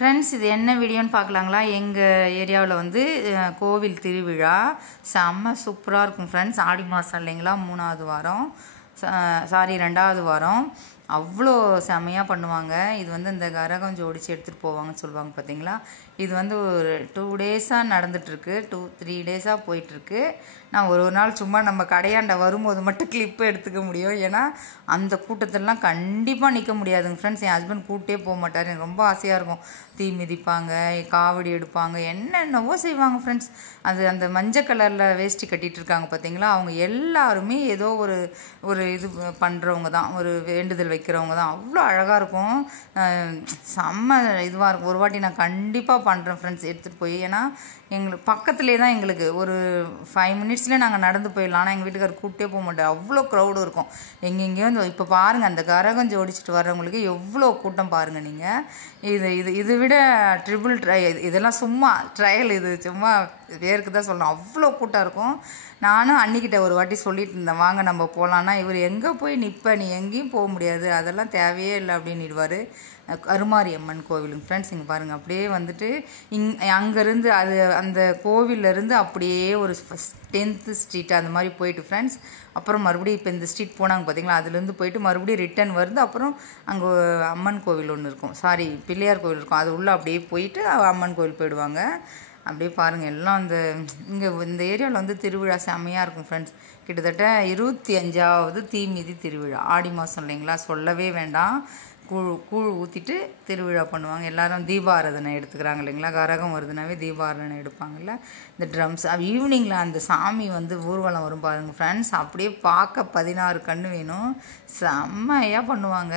Friends, இது என்ன வீடியோன்னு பார்க்கலாங்களா? எங்கள் ஏரியாவில் வந்து கோவில் திருவிழா செம்ம சூப்பராக இருக்கும் ஃப்ரெண்ட்ஸ். ஆடி மாதம் இல்லைங்களா, 3வது வாரம், சாரி 2வது வாரம். அவ்வளோ செமையாக பண்ணுவாங்க. இது வந்து இந்த கரகம் ஜோடிச்சு எடுத்துகிட்டு போவாங்கன்னு சொல்லுவாங்க பார்த்தீங்களா. இது வந்து ஒரு 2 டேஸாக நடந்துகிட்ருக்கு, 2-3 டேஸாக போயிட்டுருக்கு. நான் ஒரு நாள் சும்மா நம்ம கடையாண்ட வரும்போது மட்டும் கிளிப்பு எடுத்துக்க முடியும். ஏன்னா அந்த கூட்டத்திலலாம் கண்டிப்பாக நிற்க முடியாதுங்க ஃப்ரெண்ட்ஸ். என் ஹஸ்பண்ட் கூப்பிட்டே போக மாட்டார். எனக்கு ரொம்ப ஆசையாக இருக்கும். தீ மிதிப்பாங்க, காவடி எடுப்பாங்க, என்னென்னவோ செய்வாங்க ஃப்ரெண்ட்ஸ். அந்த மஞ்சள் கலரில் வேஷ்டி கட்டிகிட்டு இருக்காங்க பார்த்தீங்களா, அவங்க எல்லாருமே ஏதோ ஒரு இது பண்ணுறவங்க தான், ஒரு வேண்டுதல் வைக்கிறவங்க தான். அவ்வளோ அழகாக இருக்கும், செம்ம இதுவாக இருக்கும். ஒரு வாட்டி நான் கண்டிப்பாக பண்ணுறேன் ஃப்ரெண்ட்ஸ், எடுத்துகிட்டு போய். ஏன்னா எங்களுக்கு பக்கத்துலேயே தான், எங்களுக்கு ஒரு 5 மினிட்ஸ்லேயே நாங்கள் நடந்து போயிடலாம். ஆனால் எங்கள் வீட்டுக்காரர் கூப்பிட்டே போக மாட்டோம், அவ்வளோ க்ரௌடு இருக்கும். எங்கெங்கேயோ வந்து இப்போ பாருங்கள், அந்த கரகம் ஜோடிச்சுட்டு வர்றவங்களுக்கு எவ்வளோ கூட்டம் பாருங்கள் நீங்கள். இது விட ட்ரிபிள் இதெல்லாம் சும்மா ட்ரையல், இது சும்மா பேருக்கு தான் சொல்லணும். அவ்வளோ கூட்டம் இருக்கும். நானும் அன்னிக்கிட்ட ஒரு வாட்டி சொல்லிட்டு இருந்தேன், வாங்க நம்ம போகலான்னா, இவர் எங்கே போய் நிற்ப, நீ எங்கேயும் போக முடியாது, அதெல்லாம் தேவையே இல்லை அப்படின்னுடுவார். கருமாரி அம்மன் கோவிலுங்க ஃப்ரெண்ட்ஸ். இங்கே பாருங்கள், அப்படியே வந்துட்டு அங்கேருந்து அந்த கோவிலேருந்து அப்படியே ஒரு 10th ஸ்ட்ரீட் அந்த மாதிரி போயிட்டு ஃப்ரெண்ட்ஸ். அப்புறம் மறுபடியும் இப்போ இந்த ஸ்ட்ரீட் போனாங்க பார்த்தீங்களா, அதுலேருந்து போயிட்டு மறுபடியும் ரிட்டன் வருது. அப்புறம் அங்கே அம்மன் கோவில் ஒன்று இருக்கும், சாரி பிள்ளையார் கோவில் இருக்கும், அது உள்ளே அப்படியே போயிட்டு அம்மன் கோவில் போயிடுவாங்க. அப்படியே பாருங்கள், எல்லாம் இந்த ஏரியாவில் வந்து திருவிழா செம்மையாக இருக்கும் ஃப்ரெண்ட்ஸ். கிட்டத்தட்ட 25வது தீமிதி திருவிழா. ஆடி மாதம் இல்லைங்களா, சொல்லவே வேண்டாம். கூழ் ஊற்றிட்டு திருவிழா பண்ணுவாங்க. எல்லோரும் தீபாராதனை எடுத்துக்கிறாங்க இல்லைங்களா. கரகம் வருதுனாவே தீபாராதனை எடுப்பாங்கல்ல. இந்த ட்ரம்ஸ் ஈவினிங்கில் அந்த சாமி வந்து ஊர்வலம் வரும் பாருங்கள் ஃப்ரெண்ட்ஸ். அப்படியே பார்க்க 16 கண்ணு வேணும், செம்மையாக பண்ணுவாங்க.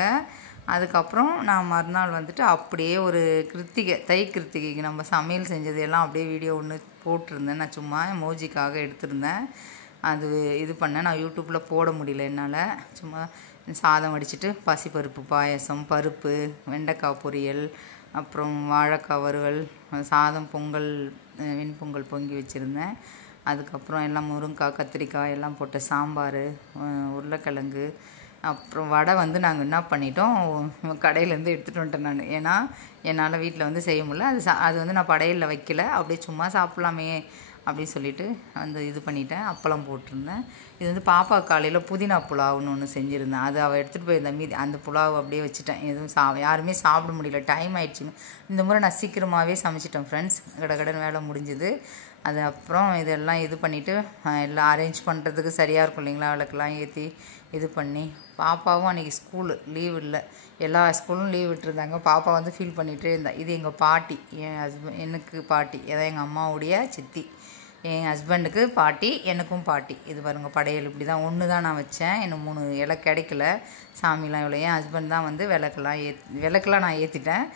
அதுக்கப்புறம் நான் மறுநாள் வந்துட்டு அப்படியே ஒரு தை கிருத்திகைக்கு நம்ம சமையல் செஞ்சது எல்லாம் அப்படியே வீடியோ ஒன்று போட்டிருந்தேன். நான் சும்மா மோஜிக்காக எடுத்திருந்தேன். அது இது பண்ணேன். நான் யூடியூப்பில் போட முடியல என்னால். சும்மா சாதம் வடிச்சிட்டு பாசிப்பருப்பு பாயசம், பருப்பு, வெண்டைக்காய் பொரியல், அப்புறம் வாழைக்காய் வறுவல், சாதம், பொங்கல், வெண்பொங்கல் பொங்கி வச்சுருந்தேன். அதுக்கப்புறம் எல்லாம் முருங்கைக்காய், கத்திரிக்காய் எல்லாம் போட்ட சாம்பார், உருளைக்கிழங்கு. அப்புறம் வடை வந்து நாங்கள் என்ன பண்ணிட்டோம், கடையிலேருந்து எடுத்துகிட்டு வந்துட்டேன் நான். ஏன்னா என்னால் வீட்டில் வந்து செய்ய முடியல. அது வந்து நான் படையலில் வைக்கல, அப்படியே சும்மா சாப்பிட்லாமே அப்படின்னு சொல்லிட்டு இது பண்ணிட்டேன். அப்பளம் போட்டிருந்தேன். இது வந்து பாப்பா காலையில் புதினா புலாவுன்னு ஒன்று செஞ்சுருந்தேன். அது அவள் எடுத்துகிட்டு போயிருந்தேன். மீதி அந்த புலாவை அப்படியே வச்சுட்டேன். எதுவும் யாருமே சாப்பிட முடியல, டைம் ஆயிடுச்சுங்க. இந்த முறை நான் சீக்கிரமாகவே சமைச்சிட்டேன் ஃப்ரெண்ட்ஸ். கடன் வேலை முடிஞ்சுது. அது அப்புறம் இதெல்லாம் இது பண்ணிவிட்டு எல்லாம் அரேஞ்ச் பண்ணுறதுக்கு சரியாக இருக்கும் இல்லைங்களா. விளக்கெல்லாம் ஏற்றி இது பண்ணி, பாப்பாவும் அன்றைக்கி ஸ்கூலு லீவ் இல்லை, எல்லா ஸ்கூலும் லீவ் விட்டுருந்தாங்க. பாப்பா வந்து ஃபீல் பண்ணிகிட்டே இருந்தாள். இது எங்கள் பாட்டி, எனக்கு பாட்டி, அதான் எங்கள் அம்மாவுடைய சித்தி. என் ஹஸ்பண்டுக்கு பாட்டி, எனக்கும் பாட்டி. இது பாருங்க, படையல் இப்படி தான் ஒன்று தான் நான் வச்சேன். இன்னும் 3 இலை கிடைக்கல. சாமிலாம் இவ்வளோ. என் ஹஸ்பண்ட் தான் வந்து விளக்கெல்லாம் நான் ஏற்றிட்டேன்.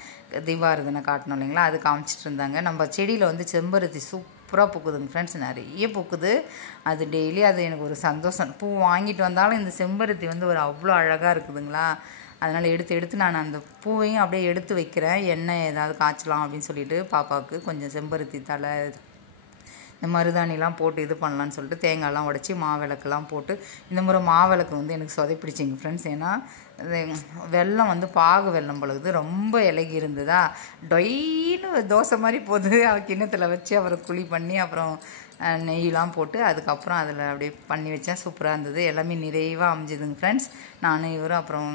தீபாராதனை காட்டணும் இல்லைங்களா, அது காமிச்சிட்டு இருந்தாங்க. நம்ம செடியில் வந்து செம்பருத்தி சூப்பராக பூக்குதுங்க ஃப்ரெண்ட்ஸ், நிறைய பூக்குது. அது டெய்லி அது எனக்கு ஒரு சந்தோஷம். பூ வாங்கிட்டு வந்தாலும் இந்த செம்பருத்தி வந்து அவ்வளோ அழகாக இருக்குதுங்களா. அதனால் எடுத்து நான் அந்த பூவையும் அப்படியே எடுத்து வைக்கிறேன். எண்ணெய் ஏதாவது காய்ச்சலாம் அப்படின்னு சொல்லிட்டு பாப்பாவுக்கு கொஞ்சம் செம்பருத்தி தலை, இந்த மருதாணிலாம் போட்டு இது பண்ணலான்னு சொல்லிட்டு தேங்காய்லாம் உடச்சி மாவிளக்கெல்லாம் போட்டு. இந்த முறை மாவிளக்கு வந்து எனக்கு சொதைப்பிடிச்சிங்க ஃப்ரெண்ட்ஸ். ஏன்னா வெல்லம் வந்து பாகு வெல்லம் பொழுது ரொம்ப இலகி இருந்ததா, டொயின்னு தோசை மாதிரி போகுது. அவள் கிண்ணத்தில் வச்சு அப்புறம் குழி பண்ணி அப்புறம் நெய்யெலாம் போட்டு அதுக்கப்புறம் அதில் அப்படியே பண்ணி வச்சேன். சூப்பராக இருந்தது. எல்லாமே நிறைவாக அமைஞ்சுதுங்க ஃப்ரெண்ட்ஸ். நானும் இவரும் அப்புறம்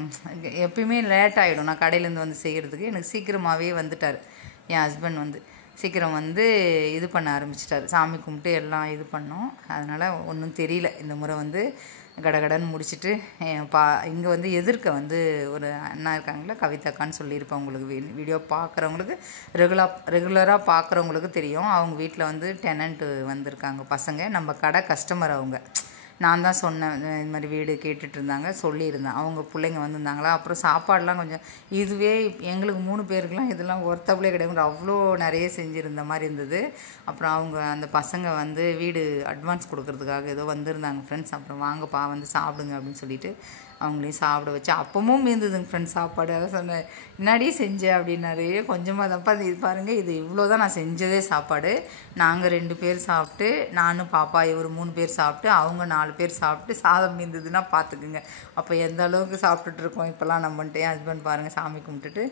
எப்பயுமே லேட் ஆகிடும் நான் கடையிலேருந்து வந்து செய்கிறதுக்கு. எனக்கு சீக்கிரமாகவே வந்துட்டார் என் ஹஸ்பண்ட். வந்து சீக்கிரம் வந்து இது பண்ண ஆரம்பிச்சிட்டார். சாமி கும்பிட்டு எல்லாம் இது பண்ணோம். அதனால் ஒன்றும் தெரியல. இந்த முறை வந்து கடகடன்னு முடிச்சுட்டு இங்கே வந்து எதிர்க்க வந்து ஒரு அண்ணா இருக்காங்களா, கவிதாக்கான்னு சொல்லியிருப்பேன். உங்களுக்கு வீடியோ பார்க்குறவங்களுக்கு, ரெகுலராக பார்க்குறவங்களுக்கு தெரியும். அவங்க வீட்டில் வந்து டெனண்ட்டு வந்திருக்காங்க பசங்க. நம்ம கடை கஸ்டமர் அவங்க. நான் தான் சொன்னேன், இது மாதிரி வீடு கேட்டுட்டு இருந்தாங்க, சொல்லியிருந்தேன். அவங்க பிள்ளைங்க வந்திருந்தாங்களா. அப்புறம் சாப்பாடெலாம் கொஞ்சம் இதுவே எங்களுக்கு 3 பேருக்குலாம் இதெல்லாம் ஒர்த்தபிளே கிடையாது, அவ்வளோ நிறைய செஞ்சுருந்த மாதிரி இருந்தது. அப்புறம் அவங்க அந்த பசங்க வந்து வீடு அட்வான்ஸ் கொடுக்கறதுக்காக ஏதோ வந்திருந்தாங்க ஃப்ரெண்ட்ஸ். அப்புறம் வாங்கப்பா வந்து சாப்பிடுங்க அப்படின்னு சொல்லிட்டு அவங்களையும் சாப்பிட வச்சு அப்பவும் மீந்ததுங்க ஃப்ரெண்ட்ஸ் சாப்பாடு. அதான் சொன்னேன் முன்னாடியே செஞ்சேன் அப்படின்னாரு. கொஞ்சமாக தப்பா இது பாருங்கள், இது இவ்வளோ தான் நான் செஞ்சதே சாப்பாடு. நாங்கள் 2 பேர் சாப்பிட்டு, நானும் பாப்பா இவர் 3 பேர் சாப்பிட்டு, அவங்க 4 பேர் சாப்பிட்டு சாதம் மீந்ததுன்னா பார்த்துக்குங்க. அப்போ எந்த அளவுக்கு சாப்பிட்டுட்டு இருக்கோம் இப்போல்லாம் நம்மன்ட்டு. என் ஹஸ்பண்ட் பாருங்கள் சாமி கும்பிட்டுட்டு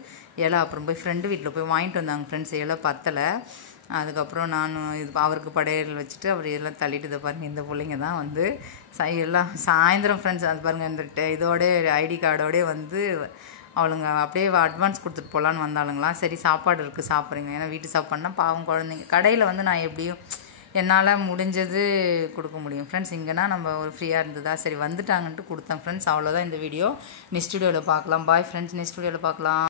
இலை அப்புறம் போய் ஃப்ரெண்டு வீட்டில் போய் வாங்கிட்டு வந்தாங்க ஃப்ரெண்ட்ஸ். இலை பத்தலை. அதுக்கப்புறம் நான் இது அவருக்கு படையல் வச்சுட்டு அவர் இதெல்லாம் தள்ளிட்டு இதை பாருங்கள். இந்த பிள்ளைங்க தான் வந்து எல்லாம் சாயந்தரம் ஃப்ரெண்ட்ஸ் அது பாருங்கள் இந்த இதோட ஐடி கார்டோடய வந்து அவளுங்க அப்படியே அட்வான்ஸ் கொடுத்துட்டு போகலான்னு வந்தாளுங்களா. சரி சாப்பாடு இருக்குது சாப்பிட்றீங்க, ஏன்னா வீட்டு சாப்பாடுனா பாவம் குழந்தைங்க. கடையில் வந்து நான் எப்படியும் என்னால் முடிஞ்சது கொடுக்க முடியும் ஃப்ரெண்ட்ஸ். இங்கேனா நம்ம ஒரு ஃப்ரீயாக இருந்ததா சரி வந்துட்டாங்கன்ட்டு கொடுத்தேன் ஃப்ரெண்ட்ஸ். அவ்வளோதான் இந்த வீடியோ. நெக்ஸ்ட் வீடியோவில் பார்க்கலாம். பாய் ஃப்ரெண்ட்ஸ், நெக்ஸ்ட் வீடியோவில் பார்க்கலாம்.